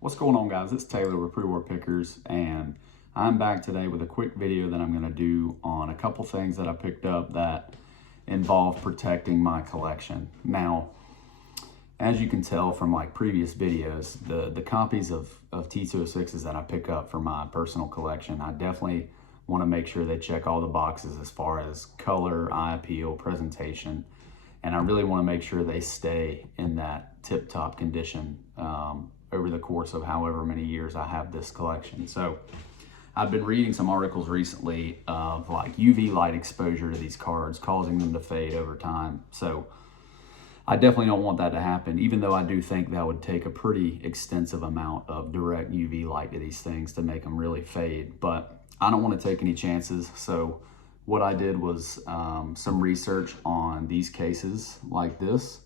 What's going on, guys? It's Taylor with Pre-War Pickers, and I'm back today with a quick video that I'm going to do on a couple things that I picked up that involve protecting my collection. Now, as you can tell from like previous videos, the copies of T206s that I pick up for my personal collection, I definitely want to make sure they check all the boxes as far as color, eye appeal, presentation, and I really want to make sure they stay in that tip-top condition over the course of however many years I have this collection. So I've been reading some articles recently of like UV light exposure to these cards causing them to fade over time. So I definitely don't want that to happen, even though I do think that would take a pretty extensive amount of direct UV light to these things to make them really fade. But I don't want to take any chances. So what I did was some research on these cases like this.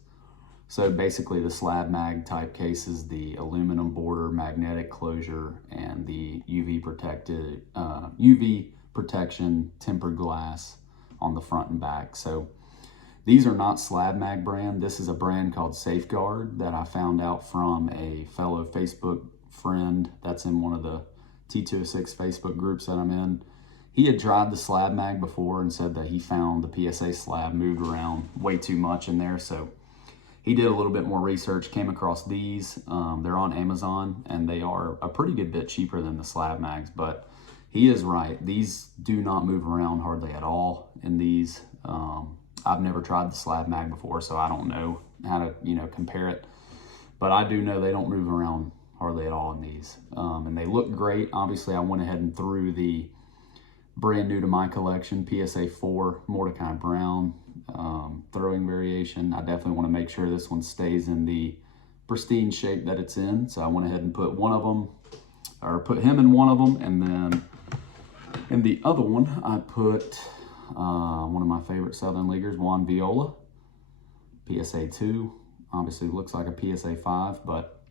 So basically the slab mag type cases, the aluminum border, magnetic closure, and the UV protection tempered glass on the front and back. So these are not Slab Mag brand. This is a brand called Safeguard that I found out from a fellow Facebook friend that's in one of the T206 Facebook groups that I'm in. He had tried the Slab Mag before and said that he found the PSA slab moved around way too much in there. So he did a little bit more research, came across these. They're on Amazon and they are a pretty good bit cheaper than the Slab Mags, but he is right. These do not move around hardly at all in these. I've never tried the Slab Mag before, so I don't know how to, compare it. But I do know they don't move around hardly at all in these. And they look great. Obviously, I went ahead and threw the brand new to my collection, PSA 4 Mordecai Brown throwing variation. I definitely want to make sure this one stays in the pristine shape that it's in. So I went ahead and put one of them, or put him in one of them, and then in the other one, I put one of my favorite Southern Leaguers, Juan Viola, PSA 2. Obviously looks like a PSA 5, but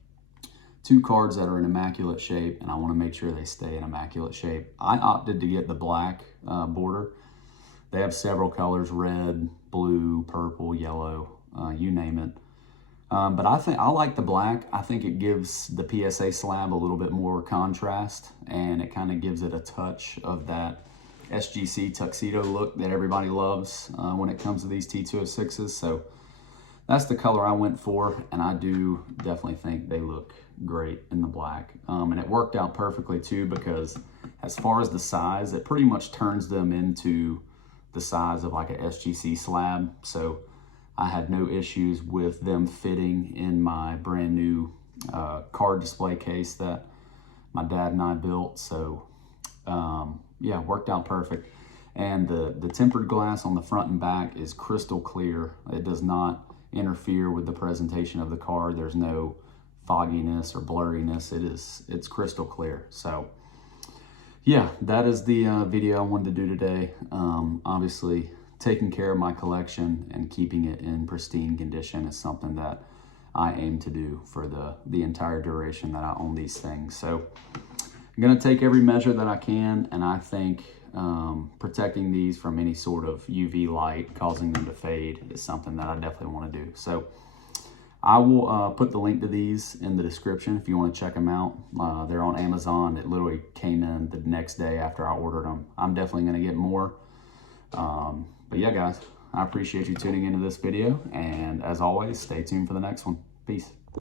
two cards that are in immaculate shape, and I want to make sure they stay in immaculate shape. I opted to get the black border. They have several colors: red, blue, purple, yellow, you name it. But I like the black. I think it gives the PSA slab a little bit more contrast, and it kind of gives it a touch of that SGC tuxedo look that everybody loves when it comes to these T206s. So that's the color I went for, and I do definitely think they look great in the black. And it worked out perfectly too, because as far as the size, it pretty much turns them into the size of like a SGC slab. So I had no issues with them fitting in my brand new card display case that my dad and I built. So yeah, worked out perfect. And the tempered glass on the front and back is crystal clear. It does not interfere with the presentation of the card. There's no fogginess or blurriness. It's crystal clear. So yeah, that is the video I wanted to do today. Obviously, taking care of my collection and keeping it in pristine condition is something that I aim to do for the entire duration that I own these things. So I'm gonna take every measure that I can, and I think protecting these from any sort of UV light causing them to fade is something that I definitely want to do. So I will put the link to these in the description if you want to check them out. They're on Amazon. It literally came in the next day after I ordered them. I'm definitely going to get more. But yeah, guys, I appreciate you tuning into this video. And as always, stay tuned for the next one. Peace.